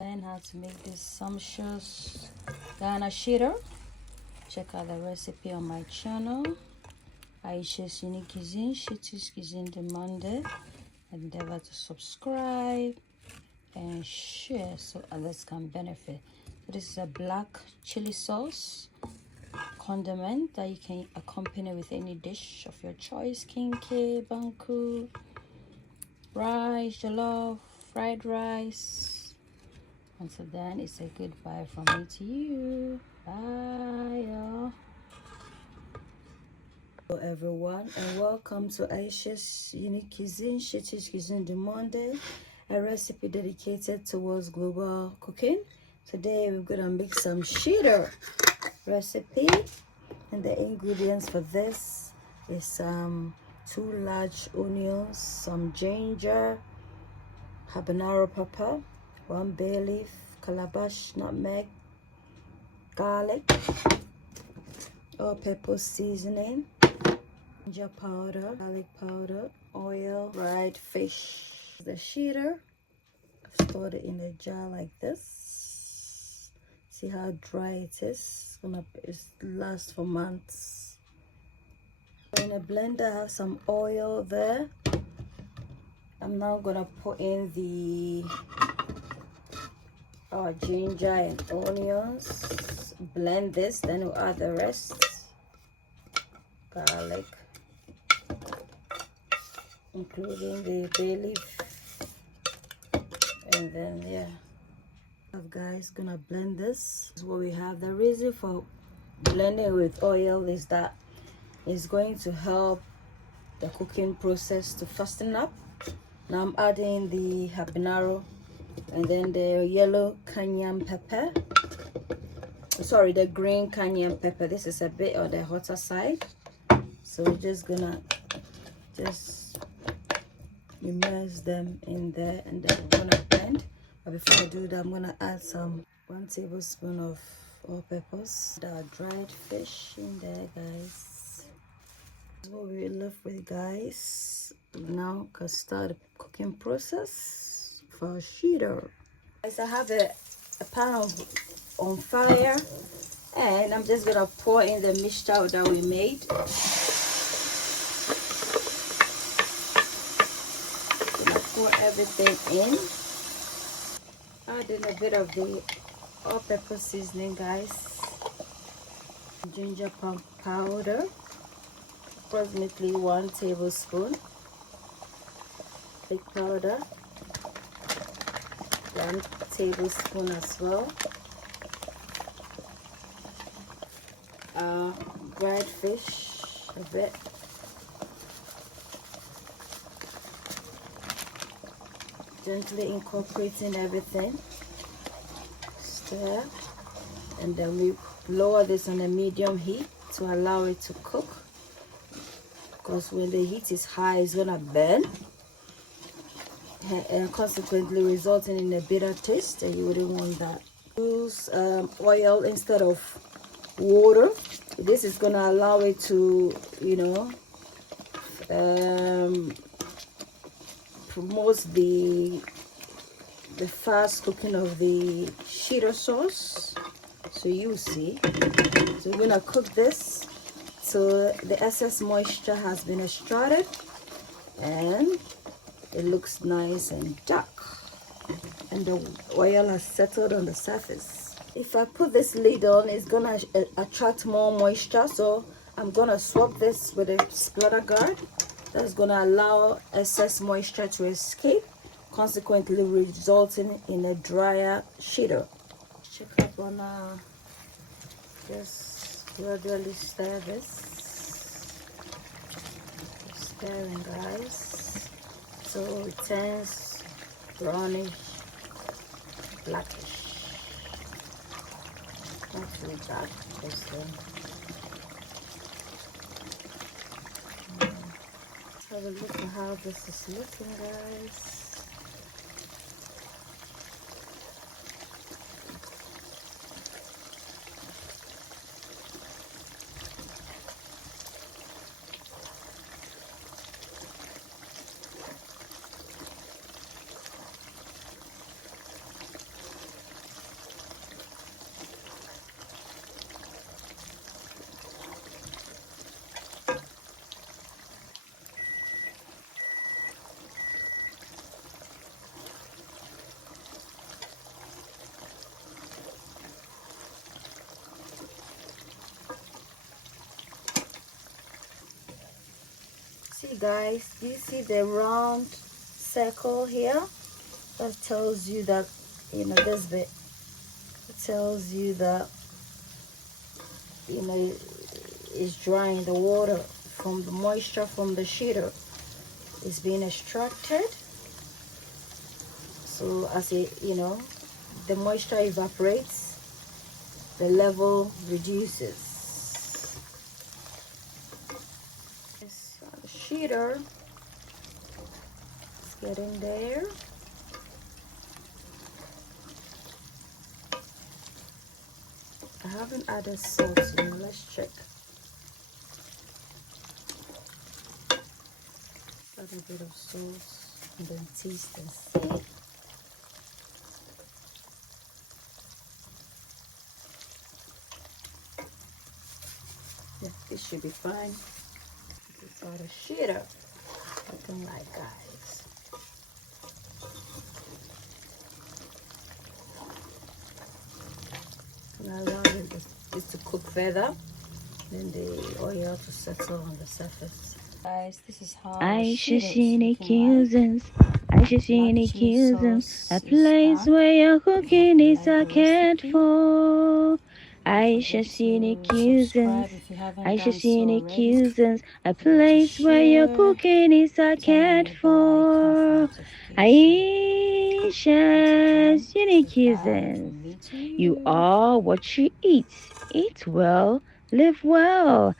Learn how to make this sumptuous Ghana Shito. Check out the recipe on my channel, Ayesha's Unique Cuisine, Shito's Cuisine Demanded. Endeavor to subscribe and share so others can benefit. So this is a black chili sauce condiment that you can accompany with any dish of your choice: kinke, banku, rice, jollof, fried rice. Until then, it's a goodbye from me to you. Bye, y'all. Hello, everyone, and welcome to Ayesha's Unique Cuisine, Shito's Cuisine Demanded, a recipe dedicated towards global cooking. Today, we're gonna make some Shito recipe, and the ingredients for this is 2 large onions, some ginger, Habenaro pepper, 1 bay leaf, calabash, nutmeg, garlic, all-purpose seasoning, ginger powder, garlic powder, oil, fried fish. The Shito, I've stored it in a jar like this. See how dry it is. It lasts for months. In a blender, I have some oil there. I'm now gonna put in the ginger and onions, blend this, then we'll add the rest, garlic, including the bay leaf, and then guys, gonna blend this. This is what we have. The reason for blending with oil is that it's going to help the cooking process to fasten up. Now I'm adding the Habenaro and then the yellow cayenne pepper. Sorry, the green cayenne pepper. This is a bit on the hotter side, so we're just gonna immerse them in there, and then we're gonna blend. But before I do that, I'm gonna add 1 tablespoon of all-purpose, our dried fish in there, guys. That's what we're left with, guys. Now can start the cooking process for Shito. Guys, I have a pan on fire, and I'm just gonna pour in the mixture that we made. Gonna pour everything in. Add in a bit of the all-purpose seasoning, guys. Ginger powder, approximately 1 tablespoon. Garlic powder, 1 tablespoon as well. Dried fish, a bit. Gently incorporating everything. Stir, and then we lower this on a medium heat to allow it to cook, because when the heat is high, it's gonna burn, and consequently resulting in a bitter taste, and you wouldn't want that. Use oil instead of water. This is gonna allow it to, promote the fast cooking of the Shito sauce. So you see. So we're gonna cook this so the excess moisture has been extracted and it looks nice and dark, and the oil has settled on the surface. If I put this lid on, it's gonna attract more moisture, so I'm gonna swap this with a splatter guard. That's gonna allow excess moisture to escape, consequently resulting in a drier Shito. Check up on just gradually stir this. Stirring, guys, so it turns brownish, blackish. Not too dark, just let's have a look at how this is looking, guys. guys, do you see the round circle here? That tells you that, you know, this bit, it tells you that, you know, it's drying. The water from the moisture from the Shito is being extracted. So as it, you know, the moisture evaporates, the level reduces. This Shito is getting there. I haven't added salt in. Let's check. Add a bit of salt and then taste and see. Yeah, this should be fine. This is all the Shito looking like, guys. And allow this to cook further, then the oil to settle on the surface. Guys, this is how Ayesha Shito is cuisines, Ayesha cuisines, a place where your cooking is a cared for. Ayesha cuisines, Ayesha cuisines, a place where your cooking is a cared for. Ayesha cuisines, you are what you eat. Eat well, live well.